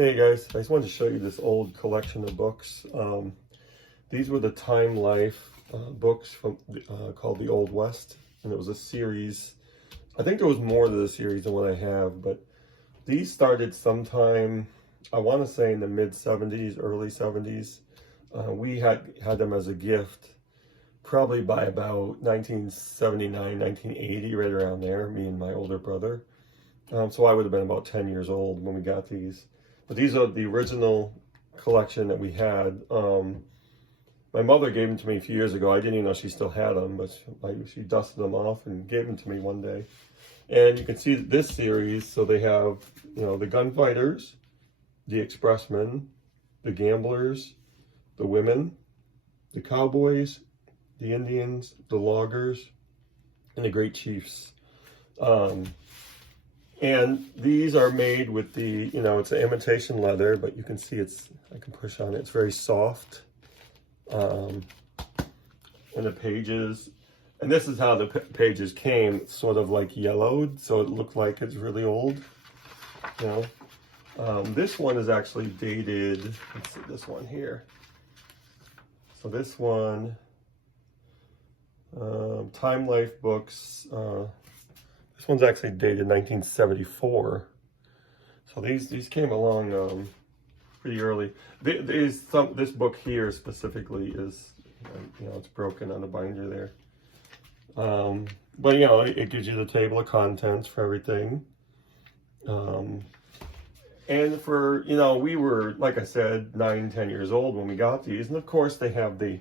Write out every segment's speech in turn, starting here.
Hey guys, I just wanted to show you this old collection of books. These were the Time Life books from called The Old West, and it was a series. I think there was more to the series than what I have, but these started sometime, I want to say in the mid 70s, early 70s. We had them as a gift, probably by about 1979, 1980, right around there, me and my older brother. So I would have been about 10 years old when we got these. But these are the original collection that we had. My mother gave them to me a few years ago. I didn't even know she still had them, but she dusted them off and gave them to me one day. And you can see this series. So they have, the gunfighters, the expressmen, the gamblers, the women, the cowboys, the Indians, the loggers, and the great chiefs. And these are made with the, it's an imitation leather, but you can see I can push on it, it's very soft. And the pages, and this is how the pages came, sort of like yellowed, so it looked like it's really old, This one is actually dated, let's see this one here. So this one, Time Life books, this one's actually dated 1974. So these came along pretty early. This book here specifically is, it's broken on the binder there. But it gives you the table of contents for everything. And for, we were, like I said, 9, 10 years old when we got these. And of course they have the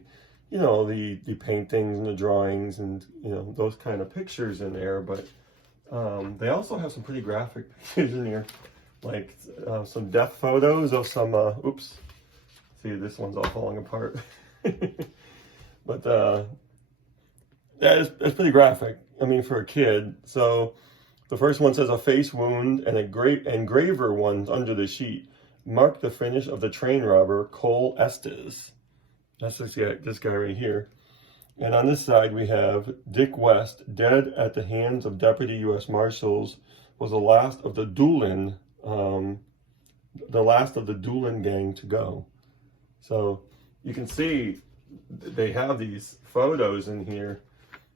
paintings and the drawings and, those kind of pictures in there. But they also have some pretty graphic pictures in here, like some death photos of some, oops, see this one's all falling apart. But that's pretty graphic, I mean, for a kid. So the first one says a face wound and a great engraver ones under the sheet mark the finish of the train robber Cole Estes. That's this guy right here. And on this side, we have Dick West, dead at the hands of Deputy U.S. Marshals, was the last of the Doolin gang to go. So you can see they have these photos in here,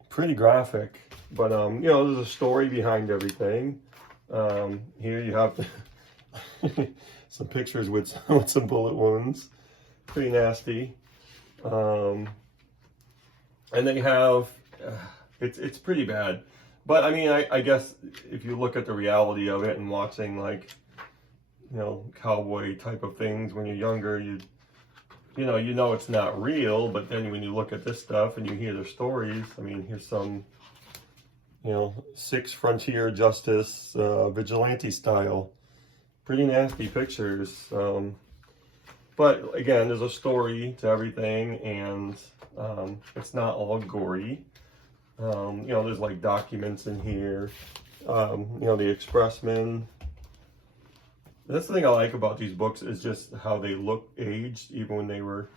pretty graphic. But there's a story behind everything. Here you have some pictures with some bullet wounds, pretty nasty. And they have, it's pretty bad. But I mean, I guess if you look at the reality of it and watching cowboy type of things when you're younger, you know it's not real. But then when you look at this stuff and you hear their stories, I mean, here's some, 6 frontier justice, vigilante style, pretty nasty pictures. But again, there's a story to everything, and it's not all gory. There's like documents in here. The expressmen. That's the thing I like about these books is just how they look aged, even when they were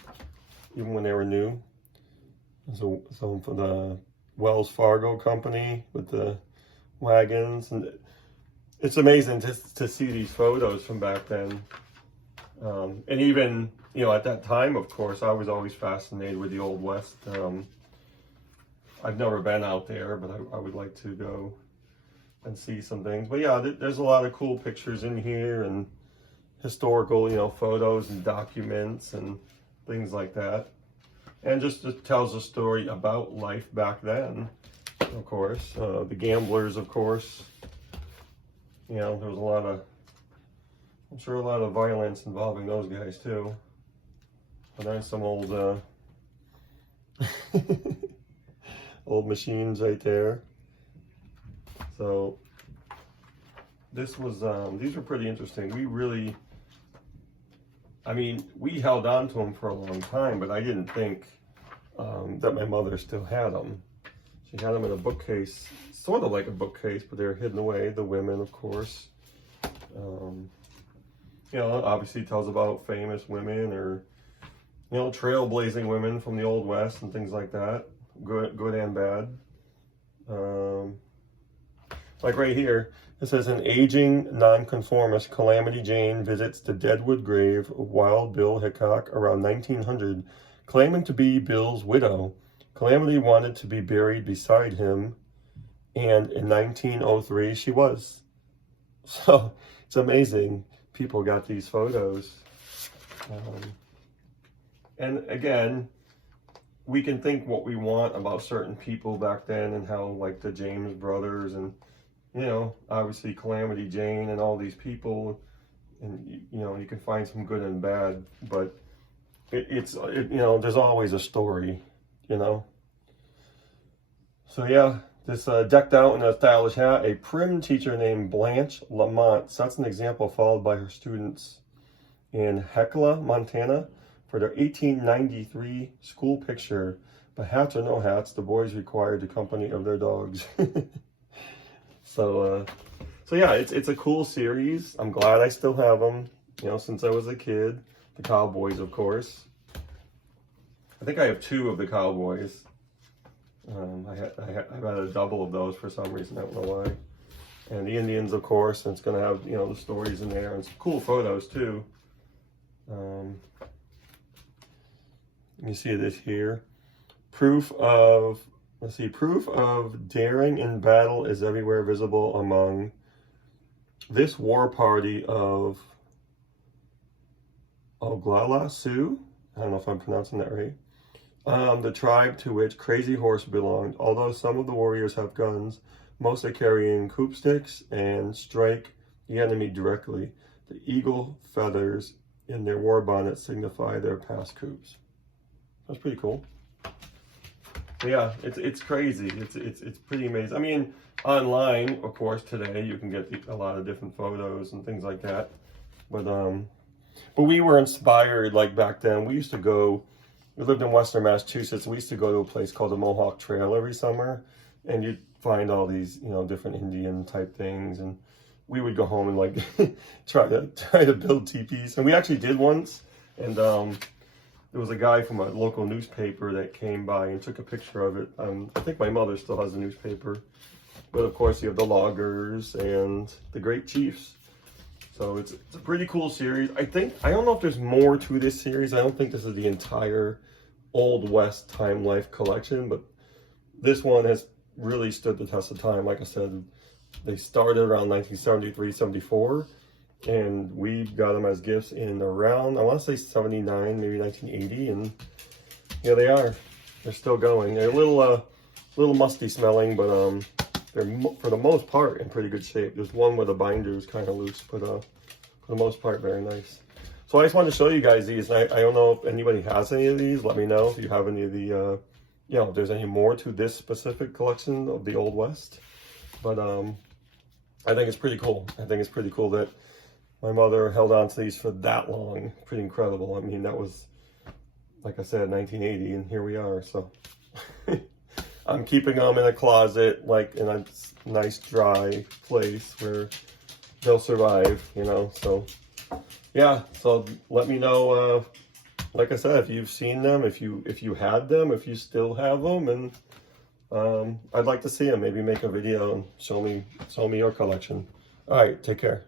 new. So for the Wells Fargo company with the wagons, and it's amazing to see these photos from back then. And even, at that time, of course, I was always fascinated with the Old West. I've never been out there, but I would like to go and see some things. But yeah, there's a lot of cool pictures in here and historical, photos and documents and things like that. And just tells a story about life back then, of course. The gamblers, of course. There was I'm sure a lot of violence involving those guys too. But there's some old old machines right there. So this was these were pretty interesting. We held on to them for a long time, but I didn't think that my mother still had them. She had them in a bookcase, sort of like a bookcase, but they're hidden away. The women, of course. Obviously tells about famous women or, trailblazing women from the Old West and things like that. Good and bad. like right here, it says an aging nonconformist Calamity Jane visits the Deadwood grave of Wild Bill Hickok around 1900, claiming to be Bill's widow. Calamity wanted to be buried beside him, and in 1903 she was. So it's amazing people got these photos. And again, we can think what we want about certain people back then and how, like, the James brothers and, you know, obviously Calamity Jane and all these people, and, you know, you can find some good and bad, but it's you know, there's always a story, you know. So yeah, this decked out in a stylish hat, a prim teacher named Blanche Lamont sets an example followed by her students in Hecla, Montana, for their 1893 school picture. But hats or no hats, the boys required the company of their dogs. So yeah, it's a cool series. I'm glad I still have them, you know, since I was a kid. The Cowboys, of course. I think I have 2 of the Cowboys. I've had a double of those for some reason, I don't know why. And the Indians, of course, and it's going to have, you know, the stories in there and some cool photos too. You see this here. Proof of daring in battle is everywhere visible among this war party of Oglala Sioux. I don't know if I'm pronouncing that right. The tribe to which Crazy Horse belonged. Although some of the warriors have guns, most are carrying coop sticks and strike the enemy directly. The eagle feathers in their war bonnets signify their past coups. That's pretty cool. But yeah, it's crazy. It's pretty amazing. I mean, online, of course, today you can get a lot of different photos and things like that. But we were inspired, like, back then. We used to go. We lived in Western Massachusetts. We used to go to a place called the Mohawk Trail every summer, and you'd find all these, you know, different Indian type things, and we would go home and, like, try to build teepees. And we actually did once, and there was a guy from a local newspaper that came by and took a picture of it. I think my mother still has the newspaper, but of course you have the loggers and the Great Chiefs. So it's a pretty cool series. I don't know if there's more to this series. I don't think this is the entire Old West Time Life collection, but this one has really stood the test of time. Like I said, they started around 1973, 74, and we got them as gifts in around, I want to say 79, maybe 1980, and here they are. They're still going. They're a little musty smelling, but they're, for the most part, in pretty good shape. There's one where the binder is kind of loose, but for the most part, very nice. So I just wanted to show you guys these. And I don't know if anybody has any of these. Let me know if you have any of the, you know, if there's any more to this specific collection of the Old West. But I think it's pretty cool. I think it's pretty cool that my mother held on to these for that long. Pretty incredible. I mean, that was, like I said, 1980, and here we are. So I'm keeping them in a closet, like in a nice dry place where they'll survive, you know. So yeah, so let me know, like I said, if you've seen them, if you had them, if you still have them, and I'd like to see them. Maybe make a video and show me your collection. All right, take care.